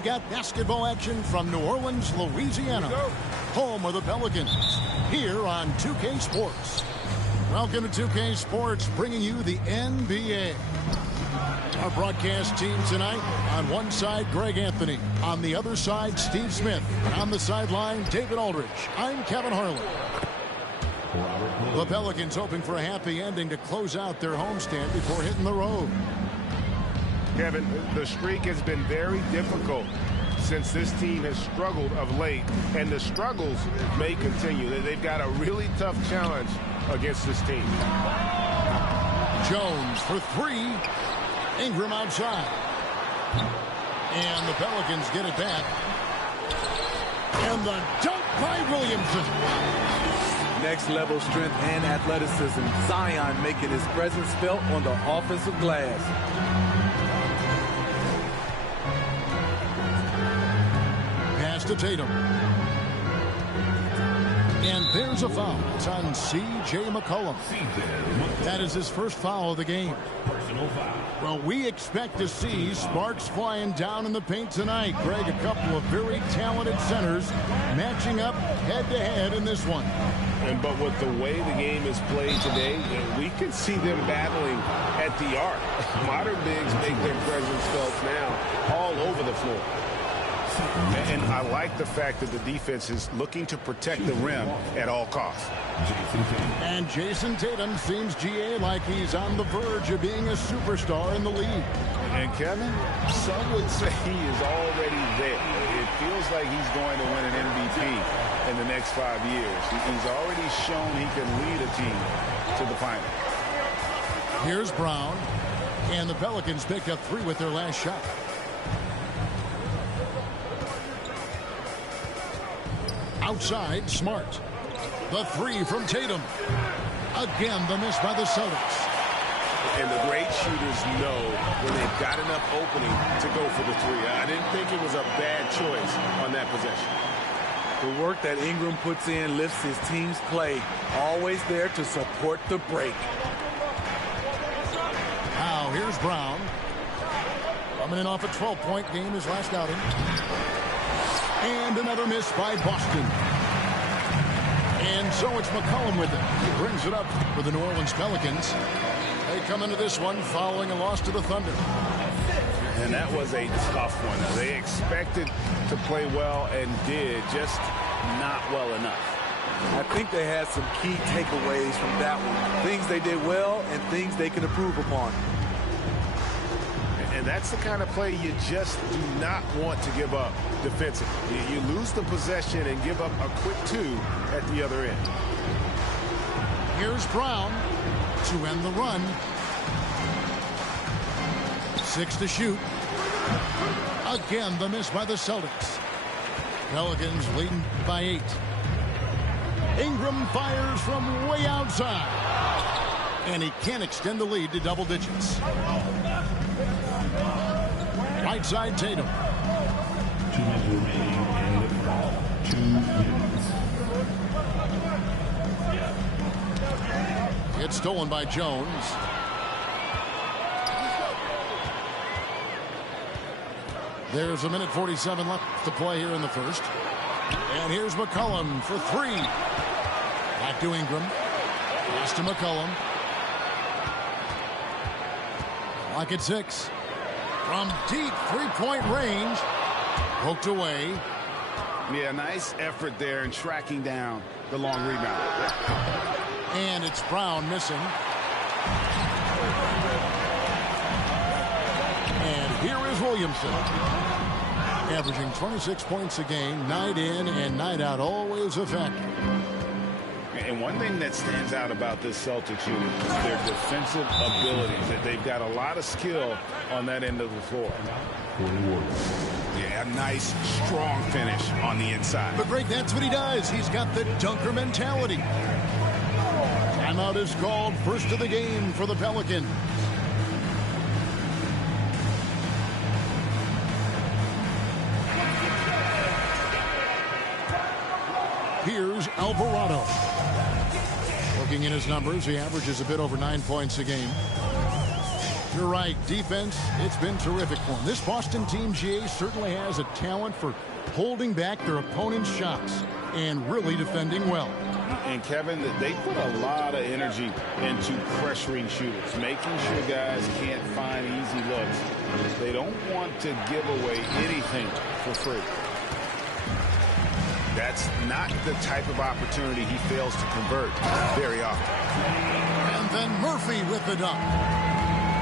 we've got basketball action from New Orleans, Louisiana, home of the Pelicans, here on 2K Sports. Welcome to 2K Sports, bringing you the NBA. Our broadcast team tonight, on one side, Greg Anthony. On the other side, Steve Smith. And on the sideline, David Aldridge. I'm Kevin Harlan. The Pelicans hoping for a happy ending to close out their homestand before hitting the road. Kevin, the streak has been very difficult since this team has struggled of late, and the struggles may continue. They've got a really tough challenge against this team. Jones for three. Ingram outside. And the Pelicans get it back. And the dunk by Williamson. Next level strength and athleticism. Zion making his presence felt on the offensive glass. Pass to Tatum. And there's a foul. It's on C.J. McCollum. That is his first foul of the game. Well, we expect to see sparks flying down in the paint tonight. Greg, a couple of very talented centers matching up head-to-head in this one. But with the way the game is played today, we can see them battling at the arc. Modern bigs make their presence felt now all over the floor. And I like the fact that the defense is looking to protect the rim at all costs. And Jason Tatum seems, GA, like he's on the verge of being a superstar in the league. And Kevin, some would say he is already there. It feels like he's going to win an MVP in the next 5 years. He's already shown he can lead a team to the final. Here's Brown. And the Pelicans picked up three with their last shot. Outside, Smart. The three from Tatum. Again, the miss by the Celtics. And the great shooters know when they've got enough opening to go for the three. I didn't think it was a bad choice on that possession. The work that Ingram puts in lifts his team's play. Always there to support the break. Now, here's Brown. Coming in off a 12-point game his last outing. And another miss by Boston. And so it's McCollum with it. He brings it up for the New Orleans Pelicans. They come into this one following a loss to the Thunder. And that was a tough one. They expected to play well and did, just not well enough. I think they had some key takeaways from that one. Things they did well and things they can improve upon. And that's the kind of play you just do not want to give up defensively. You lose the possession and give up a quick two at the other end. Here's Brown to end the run. 6 to shoot. Again, the miss by the Celtics. Pelicans leading by 8. Ingram fires from way outside. And he can't extend the lead to double digits. Right side, Tatum. 2 minutes remaining in the ball. 2 minutes. It's stolen by Jones. There's 1:47 left to play here in the first. And here's McCollum for three. Back to Ingram. Pass to McCollum. Lock at 6. From deep three-point range. Poked away. Yeah, nice effort there in tracking down the long rebound. And it's Brown missing. And here is Williamson. Averaging 26 points a game, night in and night out, always a factor. And one thing that stands out about this Celtics unit is their defensive abilities. That they've got a lot of skill on that end of the floor. Yeah, a nice, strong finish on the inside. But Greg, that's what he does. He's got the dunker mentality. Timeout is called, first of the game for the Pelicans. Here's Alvarado. Looking in his numbers, he averages a bit over 9 points a game. You're right. Defense, it's been terrific for them. This Boston team, GA, certainly has a talent for holding back their opponent's shots and really defending well. And, Kevin, they put a lot of energy into pressuring shooters, making sure guys can't find easy looks. They don't want to give away anything for free. That's not the type of opportunity he fails to convert very often. And then Murphy with the dunk.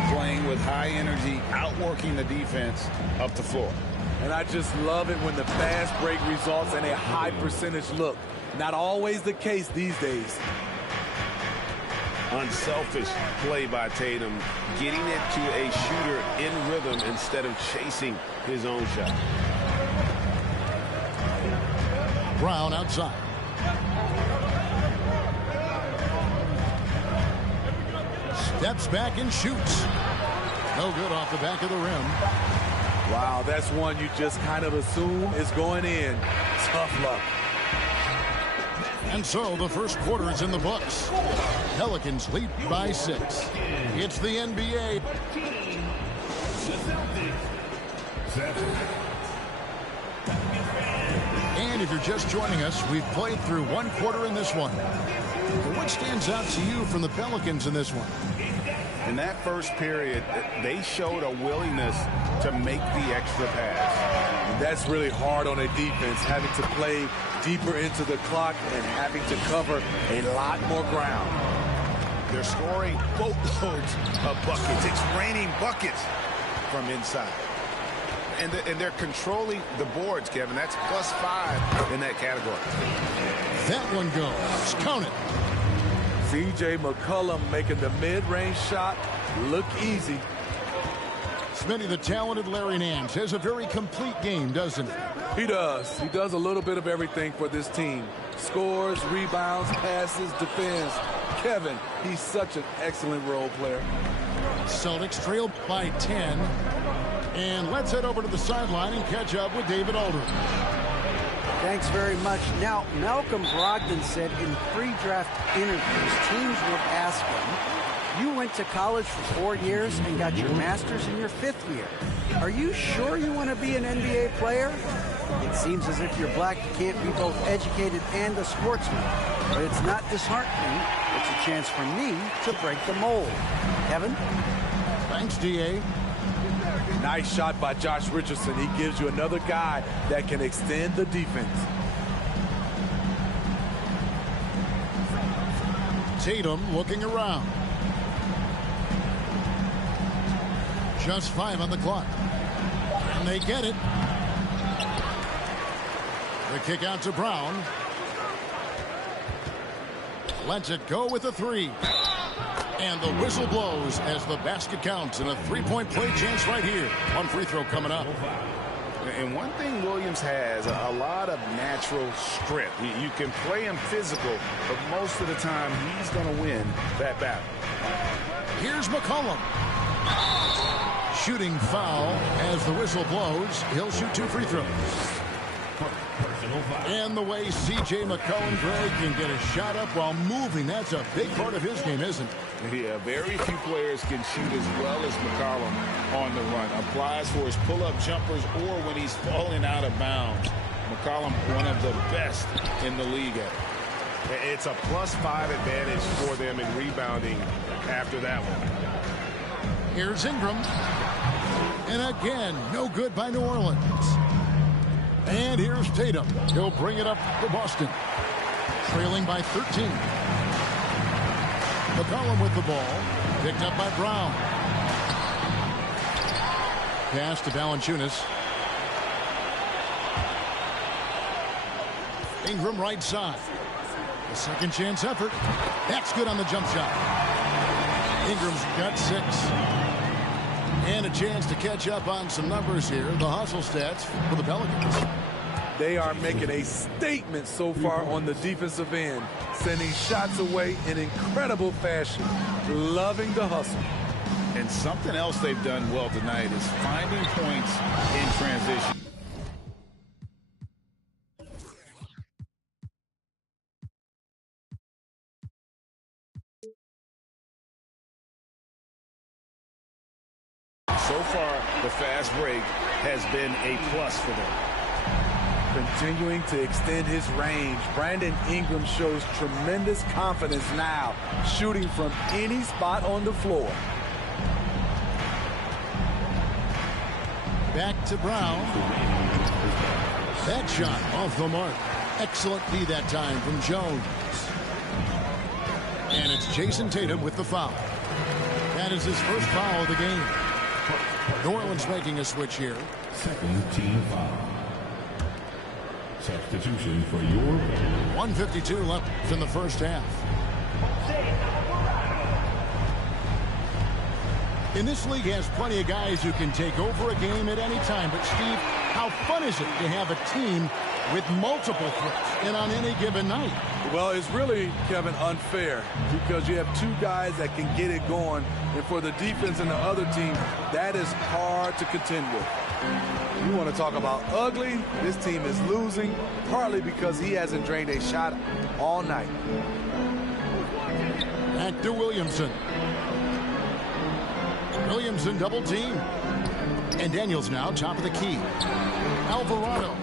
Playing with high energy, outworking the defense up the floor. And I just love it when the fast break results in a high percentage look. Not always the case these days. Unselfish play by Tatum, getting it to a shooter in rhythm instead of chasing his own shot. Brown outside. Steps back and shoots. No good off the back of the rim. Wow, that's one you just kind of assume is going in. Tough luck. And so the first quarter is in the books. Pelicans lead by 6. It's the NBA. And if you're just joining us, we've played through one quarter in this one. What stands out to you from the Pelicans in this one? In that first period, they showed a willingness to make the extra pass. And that's really hard on a defense, having to play deeper into the clock and having to cover a lot more ground. They're scoring boatloads of buckets. It's raining buckets from inside. And they're controlling the boards, Kevin. That's +5 in that category. That one goes. Count it. C.J. McCollum making the mid-range shot look easy. Smitty, the talented Larry Nance, has a very complete game, doesn't he? He does. He does a little bit of everything for this team. Scores, rebounds, passes, defends. Kevin, he's such an excellent role player. Celtics trail by 10. And let's head over to the sideline and catch up with David Aldridge. Thanks very much. Now, Malcolm Brogdon said in pre-draft interviews, teams would ask him, you went to college for 4 years and got your master's in your 5th year. Are you sure you want to be an NBA player? It seems as if you're black, you can't be both educated and a sportsman. But it's not disheartening. It's a chance for me to break the mold. Kevin? Thanks, D.A. Nice shot by Josh Richardson. He gives you another guy that can extend the defense. Tatum looking around. Just 5 on the clock. And they get it. The kick out to Brown. Lets it go with a 3. And the whistle blows as the basket counts, and a 3-point play chance right here. One free throw coming up. And one thing Williams has, a lot of natural strength. You can play him physical, but most of the time he's going to win that battle. Here's McCollum. Shooting foul as the whistle blows. He'll shoot 2 free throws. And the way C.J. McCollum, Greg, can get a shot up while moving, that's a big part of his game, isn't it? Yeah, very few players can shoot as well as McCollum on the run. Applies for his pull-up jumpers or when he's falling out of bounds. McCollum, one of the best in the league at it. It's a +5 advantage for them in rebounding after that one. Here's Ingram. And again, no good by New Orleans. And here's Tatum. He'll bring it up for Boston. Trailing by 13. McCollum with the ball. Picked up by Brown. Pass to Valanciunas. Ingram right side. A second chance effort. That's good on the jump shot. Ingram's got 6. And a chance to catch up on some numbers here. The hustle stats for the Pelicans. They are making a statement so far on the defensive end, sending shots away in incredible fashion. Loving the hustle. And something else they've done well tonight is finding points in transition. far, the fast break has been a plus for them. Continuing to extend his range, Brandon Ingram shows tremendous confidence now, shooting from any spot on the floor. Back to Brown. That shot off the mark. Excellent D that time from Jones. And it's Jason Tatum with the foul. That is his first foul of the game. New Orleans making a switch here. Second team foul. Substitution for your 1:52 left in the first half. In this league has plenty of guys who can take over a game at any time. But, Steve, how fun is it to have a team with multiple threats and on any given night? Well, it's really, Kevin, unfair because you have two guys that can get it going. And for the defense and the other team, that is hard to contend with. You want to talk about ugly? This team is losing, partly because he hasn't drained a shot all night. Back to Williamson. Williamson double team. And Daniels now top of the key. Alvarado.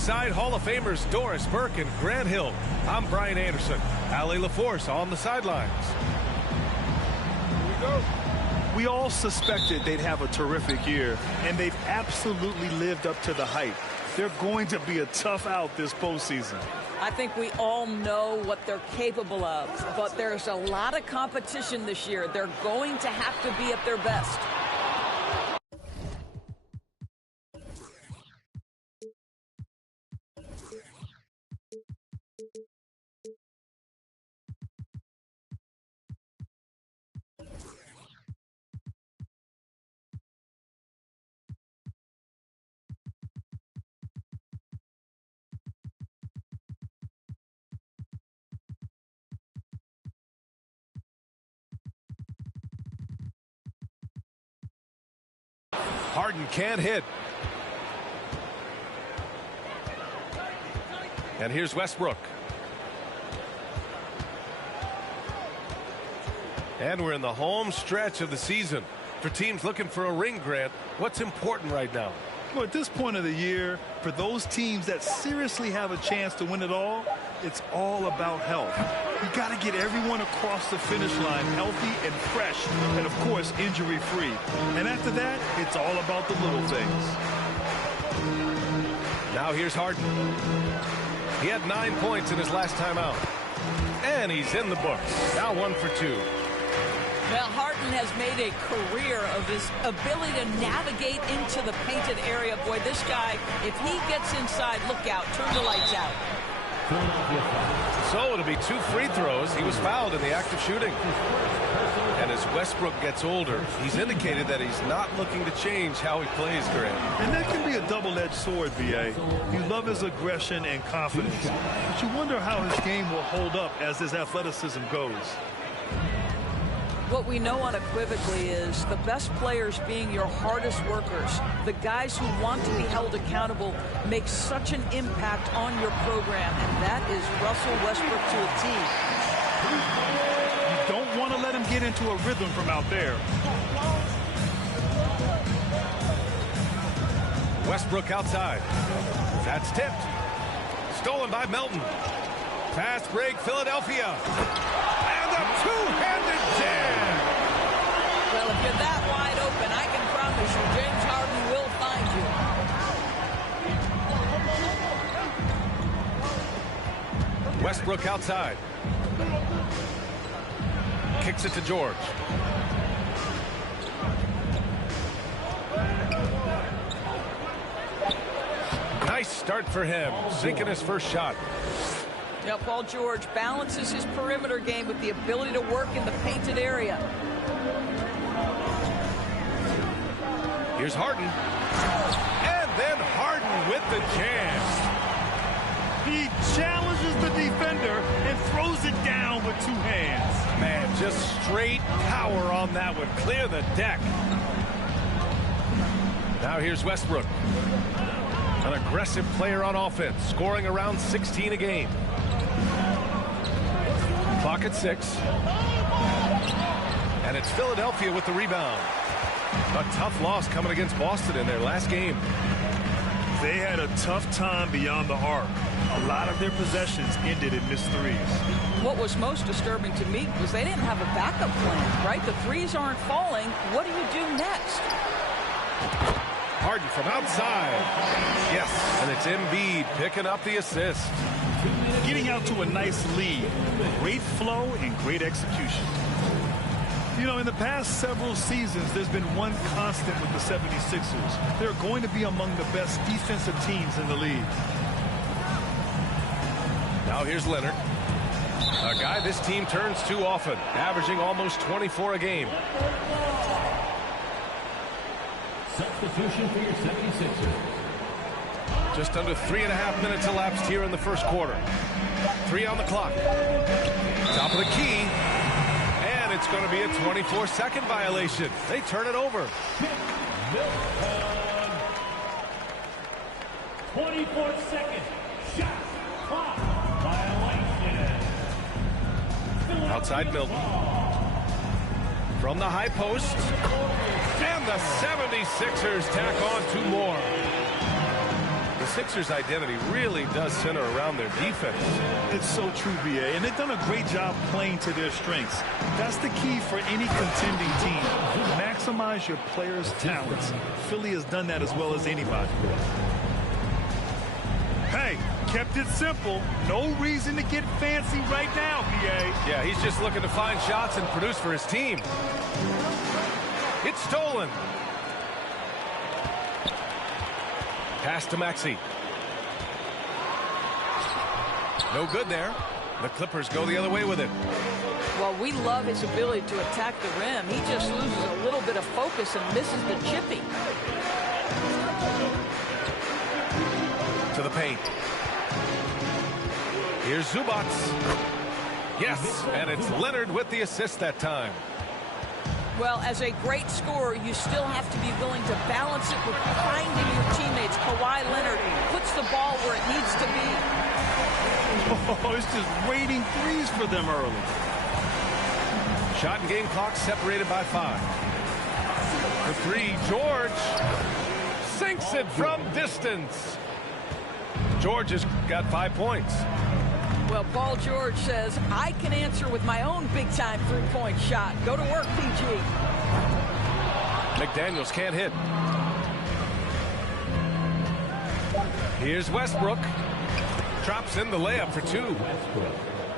Alongside Hall of Famers Doris Burke and Grant Hill, I'm Brian Anderson. Allie LaForce on the sidelines. Here we go. We all suspected they'd have a terrific year, and they've absolutely lived up to the hype. They're going to be a tough out this postseason. I think we all know what they're capable of, but there's a lot of competition this year. They're going to have to be at their best. Harden can't hit. And here's Westbrook. And we're in the home stretch of the season. For teams looking for a ring, Grant, what's important right now? Well, at this point of the year, for those teams that seriously have a chance to win it all, it's all about health. You got to get everyone across the finish line healthy and fresh, and of course, injury-free. And after that, it's all about the little things. Now here's Harden. He had 9 points in his last time out. And he's in the books. Now 1 for 2. Well, Harden has made a career of his ability to navigate into the painted area. Boy, this guy, if he gets inside, look out, turn the lights out. So it'll be 2 free throws. He was fouled in the act of shooting. And as Westbrook gets older, he's indicated that he's not looking to change how he plays, Grant. And that can be a double-edged sword, B.A. You love his aggression and confidence, but you wonder how his game will hold up as his athleticism goes. What we know unequivocally is the best players being your hardest workers, the guys who want to be held accountable, make such an impact on your program, and that is Russell Westbrook to a T. You don't want to let him get into a rhythm from out there. Westbrook outside. That's tipped. Stolen by Melton. Fast break, Philadelphia. And a two-handed jam. Well, if you're that wide open, I can promise you James Harden will find you. Westbrook outside. Kicks it to George. Nice start for him, sinking his first shot. Now, Paul George balances his perimeter game with the ability to work in the painted area. Here's Harden. And then Harden with the jam. He challenges the defender and throws it down with 2 hands. Man, just straight power on that one. Clear the deck. Now here's Westbrook. An aggressive player on offense, scoring around 16 a game. Clock at 6. And it's Philadelphia with the rebound. A tough loss coming against Boston in their last game. They had a tough time beyond the arc. A lot of their possessions ended in missed threes. What was most disturbing to me was they didn't have a backup plan, right? The threes aren't falling. What do you do next? Harden from outside. Yes, and it's Embiid picking up the assist. Getting out to a nice lead. Great flow and great execution. You know, in the past several seasons, there's been one constant with the 76ers. They're going to be among the best defensive teams in the league. Now here's Leonard. A guy this team turns to often, averaging almost 24 a game. Substitution for your 76ers. Just under 3.5 minutes elapsed here in the first quarter. 3 on the clock. Top of the key. And it's going to be a 24-second violation. They turn it over. 24-second shot clock violation. Outside Milton. From the high post. And the 76ers tack on 2 more. The Sixers' identity really does center around their defense. It's so true, BA, and they've done a great job playing to their strengths. That's the key for any contending team. Maximize your players' talents. Philly has done that as well as anybody. Hey, kept it simple. No reason to get fancy right now, BA. Yeah, he's just looking to find shots and produce for his team. It's stolen. Pass to Maxey. No good there. The Clippers go the other way with it. Well, we love his ability to attack the rim. He just loses a little bit of focus and misses the chippy. To the paint. Here's Zubac. Yes, and it's Leonard with the assist that time. Well, as a great scorer, you still have to be willing to balance it with finding your teammates. Kawhi Leonard puts the ball where it needs to be. Oh, it's just raining threes for them early. Shot and game clock separated by 5. For 3, George sinks it from distance. George has got 5 points. Well, Paul George says, I can answer with my own big-time three-point shot. Go to work, PG. McDaniels can't hit. Here's Westbrook. Drops in the layup for 2.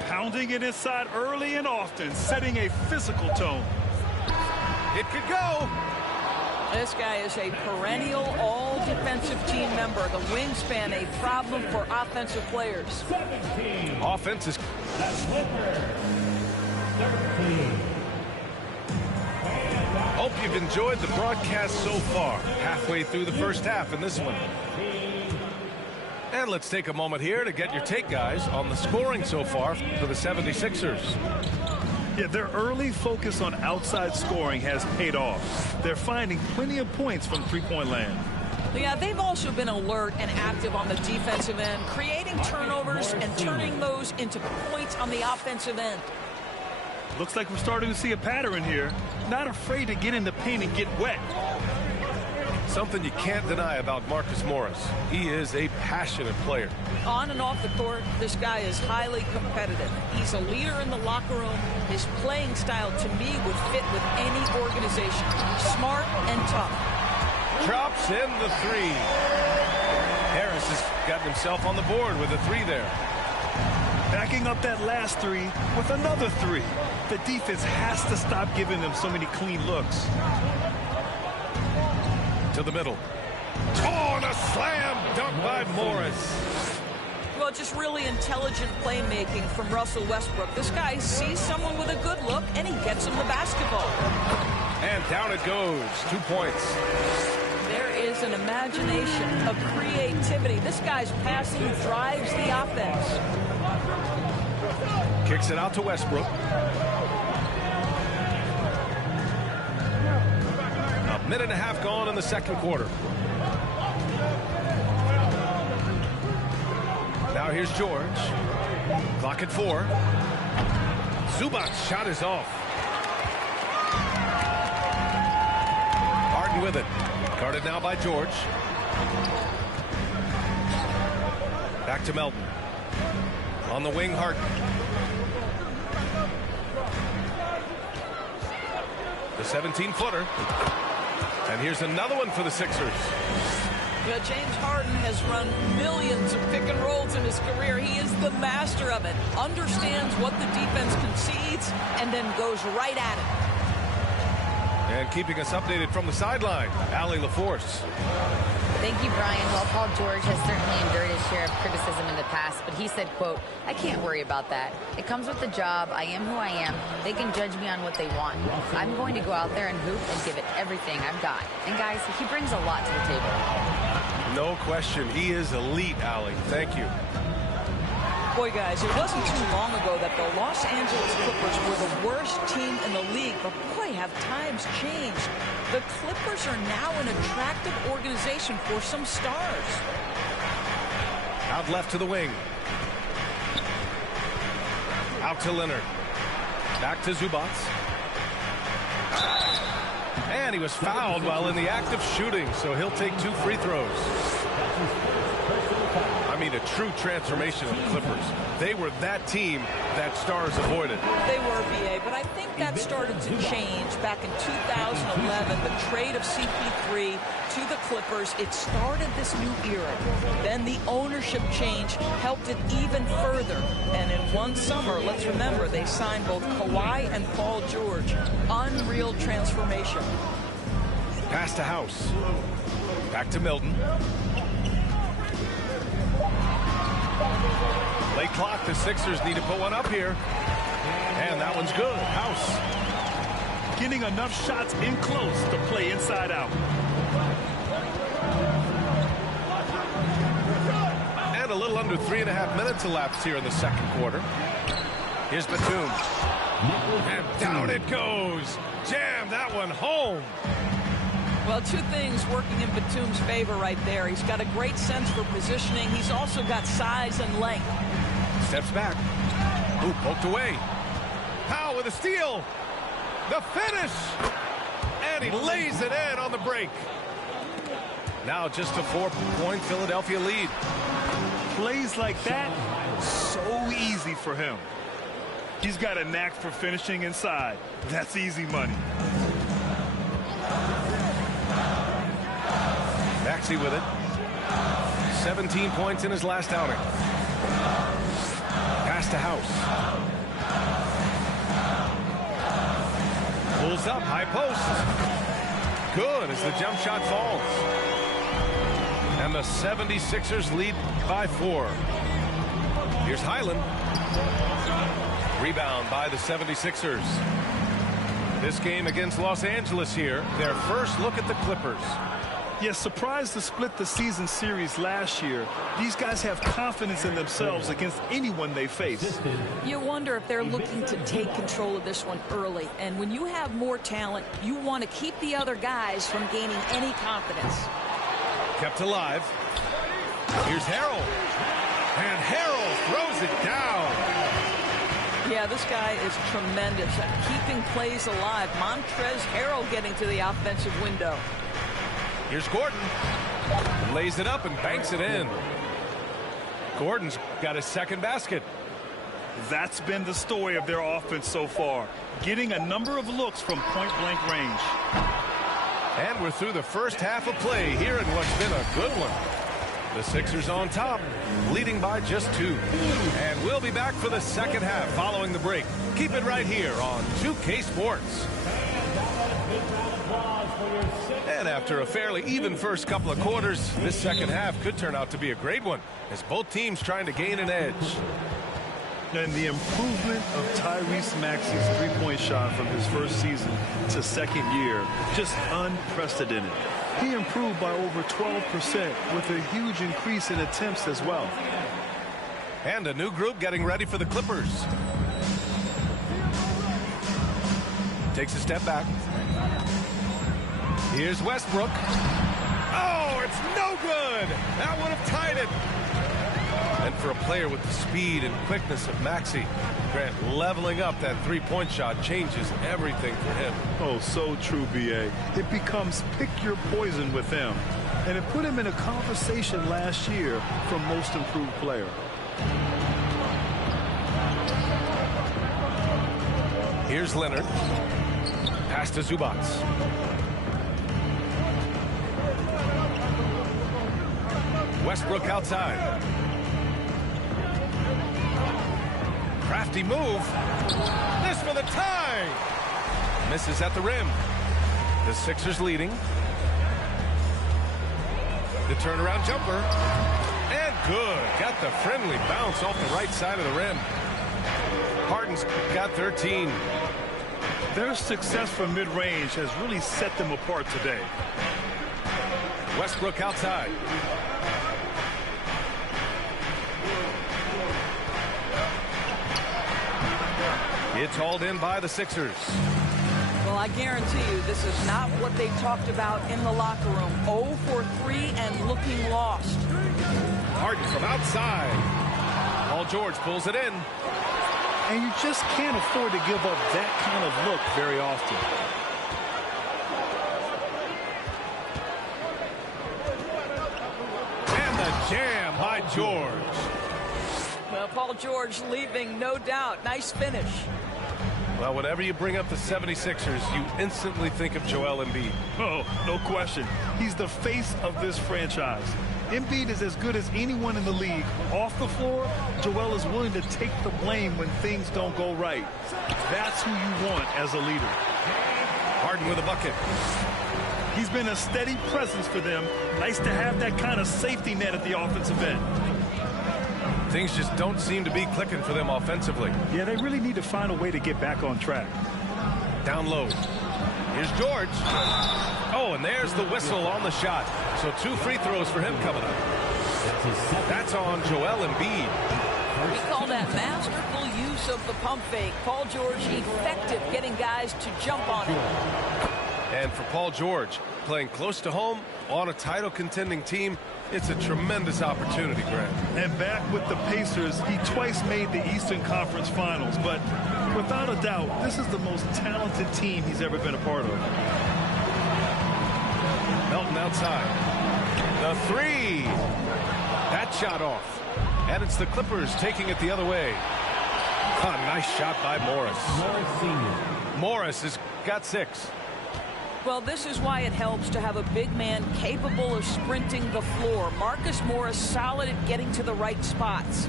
Pounding it inside early and often, setting a physical tone. It could go. This guy is a perennial all-defensive team member. The wingspan, a problem for offensive players. Offense is... Hope you've enjoyed the broadcast so far. Halfway through the first half in this one. And let's take a moment here to get your take, guys, on the scoring so far for the 76ers. Yeah, their early focus on outside scoring has paid off. They're finding plenty of points from three-point land. Yeah, they've also been alert and active on the defensive end, creating turnovers and turning those into points on the offensive end. Looks like we're starting to see a pattern here. Not afraid to get in the paint and get wet. Something you can't deny about Marcus Morris. He is a passionate player. On and off the court, this guy is highly competitive. He's a leader in the locker room. His playing style, to me, would fit with any organization. Smart and tough. Drops in the 3. Harris has gotten himself on the board with a 3 there. Backing up that last 3 with another 3. The defense has to stop giving them so many clean looks. To the middle. Oh, and a slam dunk by Morris. Well, just really intelligent playmaking from Russell Westbrook. This guy sees someone with a good look, and he gets him the basketball. And down it goes. 2 points. There is an imagination, a creativity. This guy's passing drives the offense. Kicks it out to Westbrook. A minute and a half gone in the second quarter. Now here's George. Clock at 4. Zubac's shot is off. Harden with it. Guarded now by George. Back to Melton. On the wing, Harden. The 17-footer. And here's another one for the Sixers. Yeah, James Harden has run millions of pick and rolls in his career. He is the master of it. Understands what the defense concedes and then goes right at it. And keeping us updated from the sideline, Allie LaForce. Thank you, Brian. Well, Paul George has certainly endured his share of criticism in the past, but he said, quote, I can't worry about that. It comes with the job. I am who I am. They can judge me on what they want. I'm going to go out there and hoop and give it everything I've got. And, guys, he brings a lot to the table. No question. He is elite, Allie. Thank you. Boy, guys, it wasn't too long ago that the Los Angeles Clippers were the worst team in the league, but boy, have times changed. The Clippers are now an attractive organization for some stars. Out left to the wing. Out to Leonard. Back to Zubac. And he was fouled while in the act of shooting, so he'll take 2 free throws. mean, a true transformation of the Clippers. They were that team that stars avoided. They were, BA, but I think that started to change back in 2011. The trade of CP3 to the Clippers, it started this new era. Then the ownership change helped it even further. And in one summer, let's remember, they signed both Kawhi and Paul George. Unreal transformation. Pass to House. Back to Milton. Late clock. The Sixers need to put one up here. And that one's good. House. Getting enough shots in close to play inside out. And a little under 3.5 minutes elapsed here in the second quarter. Here's Batum. And down it goes. Jam that one home. Well, two things working in Batum's favor right there. He's got a great sense for positioning. He's also got size and length. Steps back. Ooh, poked away. Powell with a steal. The finish. And he lays it in on the break. Now just a 4-point Philadelphia lead. Plays like that, so easy for him. He's got a knack for finishing inside. That's easy money. Maxey with it. 17 points in his last outing. Pass to House. Pulls up, high post. Good as the jump shot falls. And the 76ers lead by 4. Here's Highland. Rebound by the 76ers. This game against Los Angeles here. Their first look at the Clippers. Yes, surprised to split the season series last year. These guys have confidence in themselves against anyone they face. You wonder if they're looking to take control of this one early. And when you have more talent, you want to keep the other guys from gaining any confidence. Kept alive. Here's Harrell. And Harrell throws it down. Yeah, this guy is tremendous at keeping plays alive. Montrezl Harrell getting to the offensive window. Here's Gordon. Lays it up and banks it in. Gordon's got his second basket. That's been the story of their offense so far. Getting a number of looks from point-blank range. And we're through the first half of play here in what's been a good one. The Sixers on top, leading by just 2. And we'll be back for the second half following the break. Keep it right here on 2K Sports. And after a fairly even first couple of quarters, this second half could turn out to be a great one as both teams trying to gain an edge. And the improvement of Tyrese Maxey's three-point shot from his first season to second year, just unprecedented. He improved by over 12% with a huge increase in attempts as well. And a new group getting ready for the Clippers. Takes a step back. Here's Westbrook. Oh, it's no good. That would have tied it. And for a player with the speed and quickness of Maxey, Grant, leveling up that three-point shot changes everything for him. Oh, so true, B.A. It becomes pick your poison with him. And it put him in a conversation last year for most improved player. Here's Leonard. Pass to Zubac. Westbrook outside. Crafty move. This for the tie. Misses at the rim. The Sixers leading. The turnaround jumper. And good. Got the friendly bounce off the right side of the rim. Harden's got 13. Their success from mid-range has really set them apart today. Westbrook outside. It's hauled in by the Sixers. Well, I guarantee you this is not what they talked about in the locker room. 0 for 3 and looking lost. Harden from outside. Paul George pulls it in. And you just can't afford to give up that kind of look very often. And the jam by George. Well, Paul George leaving, no doubt. Nice finish. Well, whenever you bring up the 76ers, you instantly think of Joel Embiid. Oh, no question. He's the face of this franchise. Embiid is as good as anyone in the league. Off the floor, Joel is willing to take the blame when things don't go right. That's who you want as a leader. Harden with a bucket. He's been a steady presence for them. Nice to have that kind of safety net at the offensive end. Things just don't seem to be clicking for them offensively. Yeah, they really need to find a way to get back on track. Down low. Here's George. Oh, and there's the whistle on the shot. So 2 free throws for him coming up. That's on Joel Embiid. We call that masterful use of the pump fake. Paul George effective getting guys to jump on it. And for Paul George, playing close to home on a title contending team, it's a tremendous opportunity, Grant. And back with the Pacers, he twice made the Eastern Conference Finals. But without a doubt, this is the most talented team he's ever been a part of. Melton outside. The 3. That shot off. And it's the Clippers taking it the other way. Oh, nice shot by Morris. Morris has got 6. Well, this is why it helps to have a big man capable of sprinting the floor. Marcus Morris solid at getting to the right spots.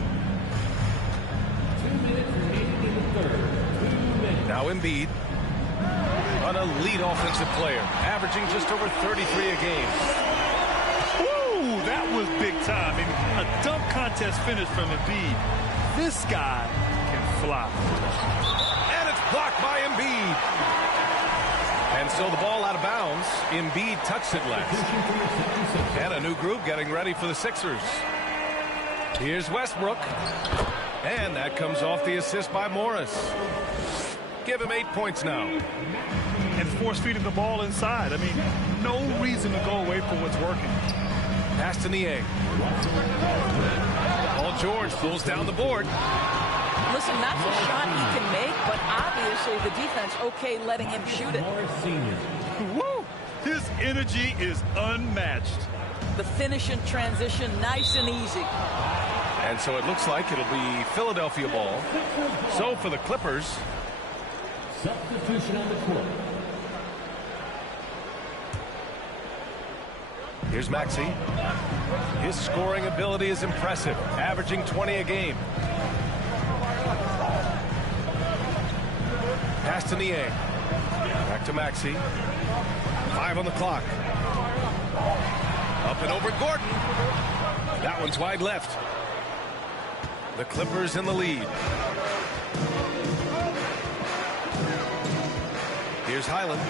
2 minutes remaining in the third. 2 minutes. Now Embiid, an elite offensive player, averaging just over 33 a game. Ooh, that was big time. A dunk contest finish from Embiid. This guy can fly. And it's blocked by Embiid. And so the ball out of bounds. Embiid touched it last. And a new group getting ready for the Sixers. Here's Westbrook. And that comes off the assist by Morris. Give him 8 points now. And force feeding the ball inside. I mean, no reason to go away from what's working. Pass to Nie. Paul George pulls down the board. Listen, that's a shot he can make, but obviously the defense okay letting him shoot it. Woo! His energy is unmatched. The finish and transition, nice and easy. And so it looks like it'll be Philadelphia ball. So for the Clippers. Substitution on the court. Here's Maxey. His scoring ability is impressive, averaging 20 a game. Pass to Nie. Back to Maxey. 5 on the clock. Up and over Gordon. That one's wide left. The Clippers in the lead. Here's Highland.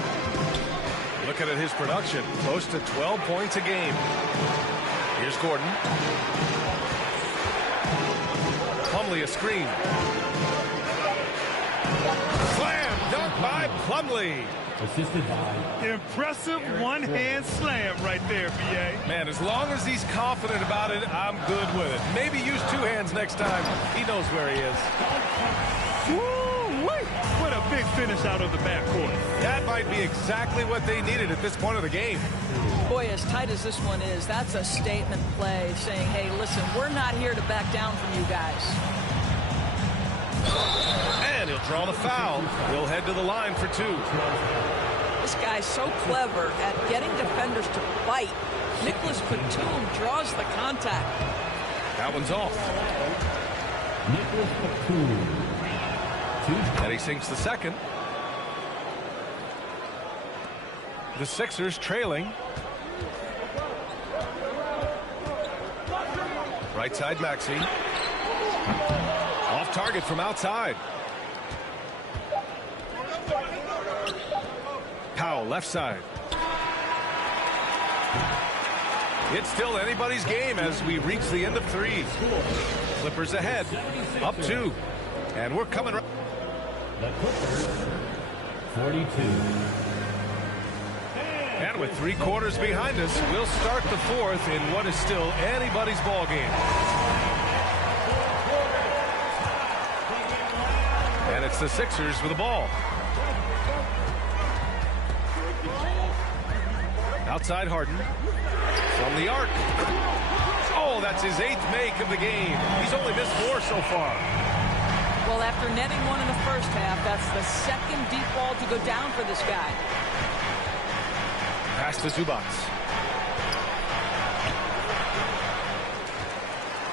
Looking at his production, close to 12 points a game. Here's Gordon. Plumlee a screen. Slam dunk by Plumlee. Assisted by. Impressive one-hand slam right there, B.A. Man, as long as he's confident about it, I'm good with it. Maybe use 2 hands next time. He knows where he is. Woo-wee! What a big finish out of the backcourt. That might be exactly what they needed at this point of the game. Boy, as tight as this one is, that's a statement play saying, hey, listen, we're not here to back down from you guys. And he'll draw the foul. He'll head to the line for 2. This guy's so clever at getting defenders to bite. Nicholas Batum draws the contact. That one's off. Nicholas Batum. And he sinks the second. The Sixers trailing. Right side Maxey. Off target from outside. Powell left side. It's still anybody's game as we reach the end of 3. Clippers ahead. Up 2. And we're coming right. The Clippers, 42. And with 3 quarters behind us, we'll start the 4th in what is still anybody's ball game. And it's the Sixers with the ball. Outside Harden. From the arc. Oh, that's his 8th make of the game. He's only missed 4 so far. Well, after netting one in the first half, that's the second deep ball to go down for this guy. Pass to Zubac.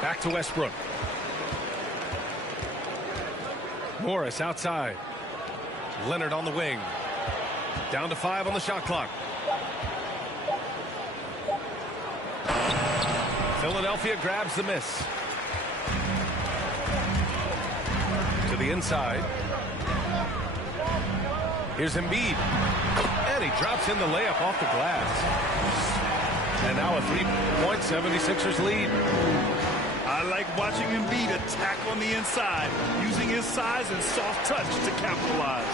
Back to Westbrook. Morris outside. Leonard on the wing. Down to 5 on the shot clock. Philadelphia grabs the miss. To the inside. Here's Embiid. And he drops in the layup off the glass. And now a 3-point 76ers lead. I like watching Embiid attack on the inside, using his size and soft touch to capitalize.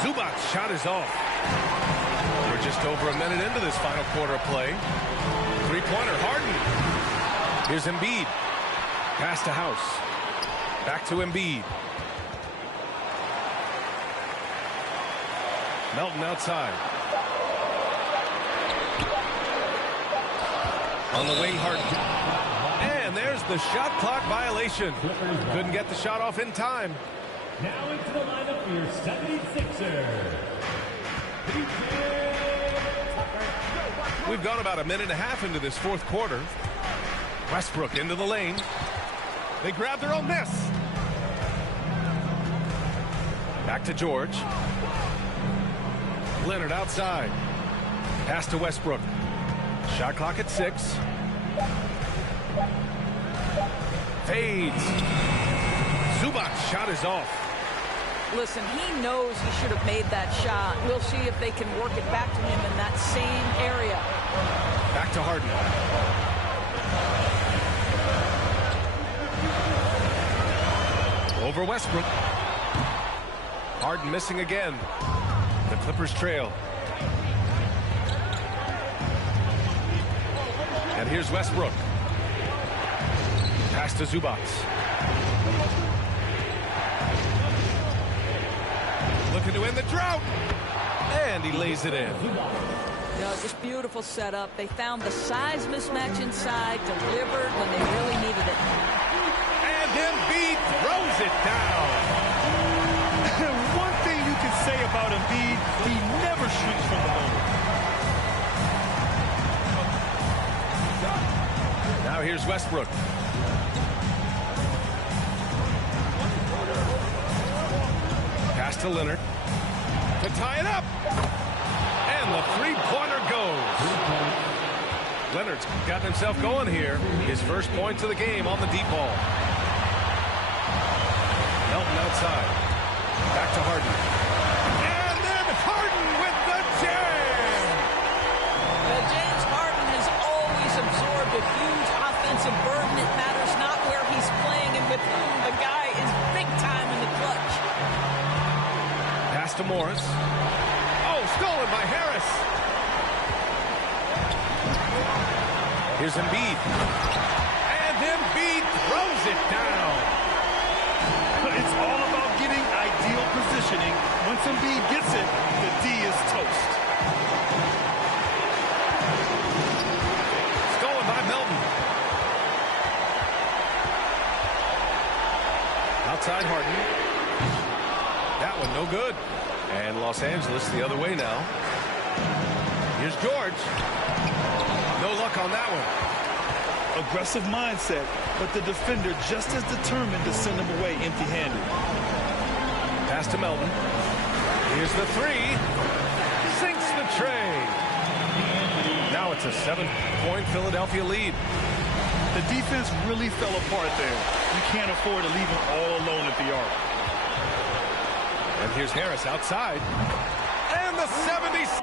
Zubac's shot is off. We're just over a minute into this final quarter of play. Three-pointer, Harden. Here's Embiid. Pass to House. Back to Embiid. Melton outside. On the wing, Harden. And there's the shot clock violation. Couldn't get the shot off in time. Now into the lineup for your 76ers. We've gone about a minute and a half into this fourth quarter. Westbrook into the lane. They grab their own miss. Back to George. Leonard outside. Pass to Westbrook. Shot clock at 6. Fades. Zubac's shot is off. Listen, he knows he should have made that shot. We'll see if they can work it back to him in that same area. Back to Harden. Over Westbrook. Harden missing again. The Clippers trail. And here's Westbrook. Pass to Zubac. Looking to end the drought. And he lays it in. You know, just beautiful setup. They found the size mismatch inside, delivered when they really needed it. And Embiid throws it down. One thing you can say about Embiid, he never shrinks from the moment. Now here's Westbrook. Pass to Leonard. To tie it up. And the three-pointer goes. Leonard's gotten himself going here. His first points of the game on the deep ball. Melton outside. Back to Harden. And then Harden with the jam. James Harden has always absorbed a huge offensive burden. It matters not where he's playing and with whom. The guy is big time in the clutch. Pass to Morris. Oh, stolen by Harris. Here's Embiid. And Embiid throws it down. It's all about getting ideal positioning. Once Embiid gets it, the D is toast. Stolen by Melton. Outside Harden. That one no good. And Los Angeles the other way now. Here's George. No luck on that one. Aggressive mindset, but the defender just as determined to send him away empty-handed. Pass to Melton. Here's the three. Sinks the tray. Now it's a 7-point Philadelphia lead. The defense really fell apart there. You can't afford to leave him all alone at the arc. And here's Harris outside. And the 70s.